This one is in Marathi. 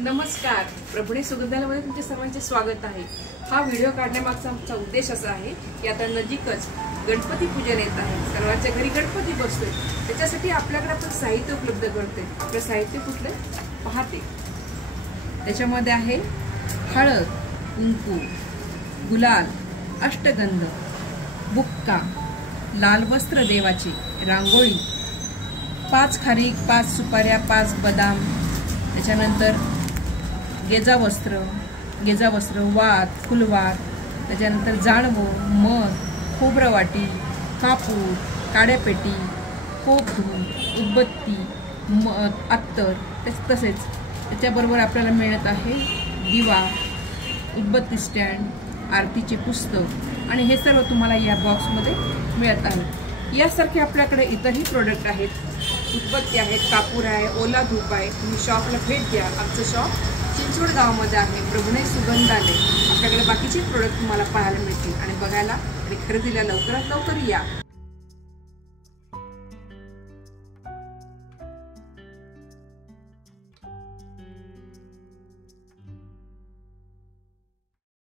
नमस्कार, प्रभुणे सुगंधालयामध्ये तुमचे सर्वांचे स्वागत आहे। हा व्हिडिओ काढण्यामागचा आमचा उद्देश असा आहे की आता नजीकच गणपती पूजन येत आहे। सर्वांच्या घरी गणपती बसतोय, त्याच्यासाठी आपल्याकडे आपण साहित्य उपलब्ध करते। आपलं साहित्य कुठलं पाहते, त्याच्यामध्ये आहे हळद, कुंकू, गुलाल, अष्टगंध, बुक्का, लाल वस्त्र देवाची, रांगोळी, 5 खारीक, 5 सुपाऱ्या, 5 बदाम, त्याच्यानंतर गेजा वस्त्र, वात, फुलवात, त्याच्यानंतर जाणवं, मध, खोबरं वाटी, कापूर, काड्यापेटी, कोपधून, उदबत्ती, अत्तर, तसेच त्याच्याबरोबर आपल्याला मिळत आहे दिवा, उदबत्ती स्टँड, आरतीचे पुस्तक आणि हे सर्व तुम्हाला या बॉक्समध्ये मिळत आहे। यासारखे आपल्याकडे इतरही प्रोडक्ट आहेत, उदबत्ती आहेत, कापूर आहे, ओला धूप आहे। तुम्ही शॉपला भेट द्या। आमचं शॉप चिंचवड गावामध्ये आहे, प्रभुणे सुगंधालय। आपल्याकडे बाकीचे प्रोडक्ट तुम्हाला पाहायला मिळतील आणि बघायला आणि खरेदीला लवकरात लवकर या।